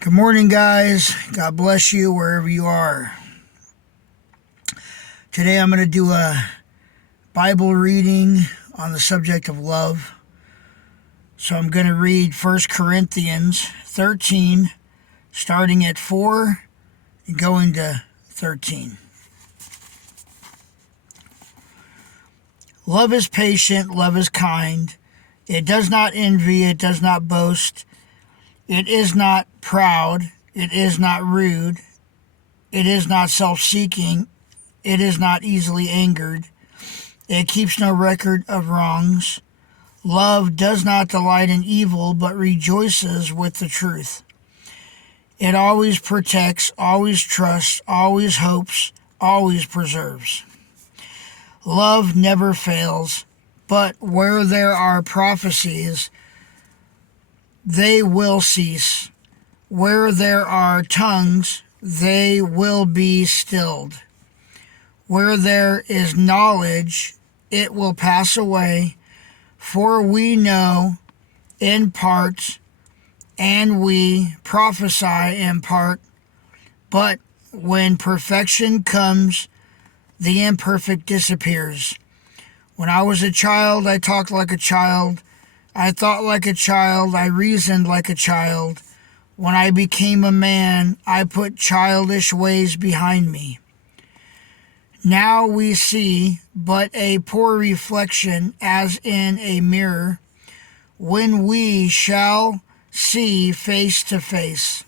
Good morning, guys. God bless you wherever you are. Today I'm going to do a Bible reading on the subject of love. So I'm going to read 1 Corinthians 13, starting at 4 and going to 13. Love is patient, love is kind. It does not envy, it does not boast. It is not proud, it is not rude, it is not self-seeking, it is not easily angered, it keeps no record of wrongs. Love does not delight in evil, but rejoices with the truth. It always protects, always trusts, always hopes, always preserves. Love never fails, but where there are prophecies, they will cease. Where there are tongues, they will be stilled. Where there is knowledge, it will pass away. For we know in part, and we prophesy in part. But when perfection comes, the imperfect disappears. When I was a child, I talked like a child. I thought like a child, I reasoned like a child. When I became a man, I put childish ways behind me. Now we see but a poor reflection as in a mirror, when we shall see face to face.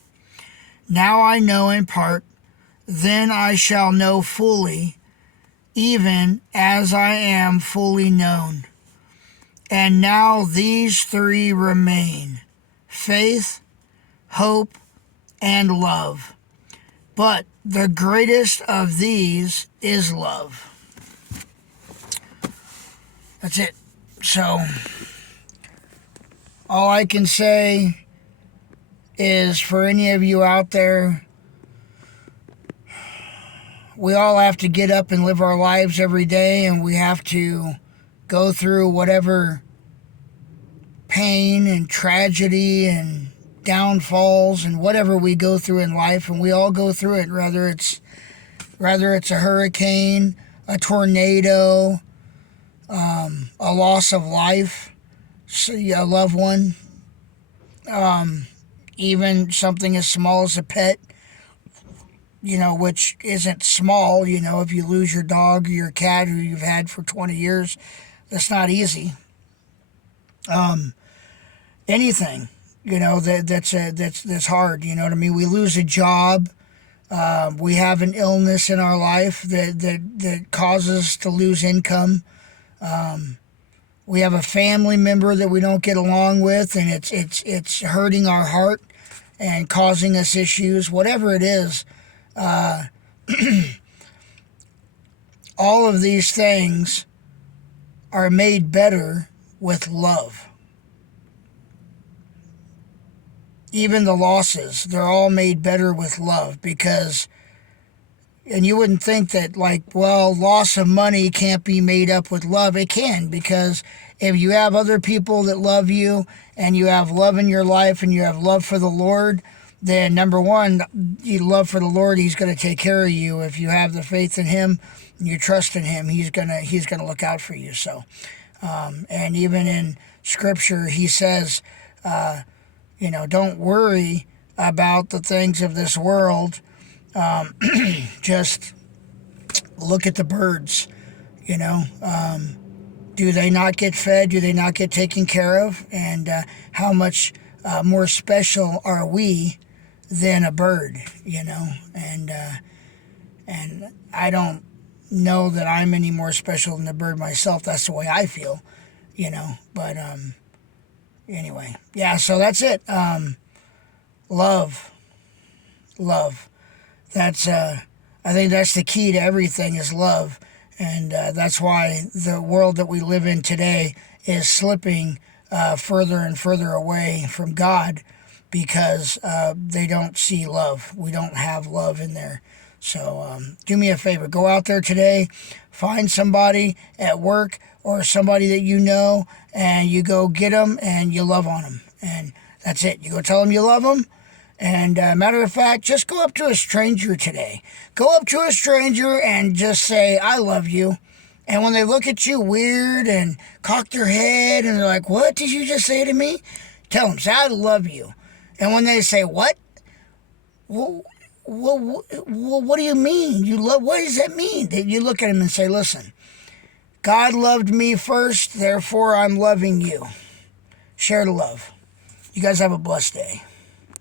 Now I know in part, then I shall know fully, even as I am fully known. And now these three remain: faith, hope, and love. But the greatest of these is love. That's it. So, all I can say is, for any of you out there, we all have to get up and live our lives every day, and we have to go through whatever pain and tragedy and downfalls and whatever we go through in life, and we all go through it, whether it's a hurricane, a tornado, a loss of life, a loved one, even something as small as a pet, which isn't small. If you lose your dog or your cat who you've had for 20 years, that's not easy. Anything, that's hard. You know what I mean? We lose a job. We have an illness in our life that causes us to lose income. We have a family member that we don't get along with, and it's hurting our heart and causing us issues. Whatever it is, all of these things are made better with love. Even the losses, they're all made better with love, because, and you wouldn't think that, loss of money can't be made up with love. It can, because if you have other people that love you, and you have love in your life, and you have love for the Lord, then number one, you love for the Lord, He's going to take care of you. If you have the faith in Him and you trust in Him, He's gonna look out for you. So, and even in Scripture, He says, don't worry about the things of this world. Just look at the birds. Do they not get fed? Do they not get taken care of? And how much more special are we than a bird? And I don't know that I'm any more special than a bird myself. That's the way I feel. But anyway, yeah, so that's it. Love. That's I think that's the key to everything, is love. And that's why the world that we live in today is slipping further and further away from God, because they don't see love. We don't have love in there. So do me a favor. Go out there today. Find somebody at work or somebody that you know, and you go get them and you love on them. And that's it. You go tell them you love them, And matter of fact, just go up to a stranger today. Go up to a stranger and just say, I love you. And when they look at you weird and cock their head and they're like, what did you just say to me? Tell them, say, I love you. And when they say, what? Well, what do you mean? What does that mean? You look at them and say, listen, God loved me first, therefore I'm loving you. Share the love. You guys have a blessed day.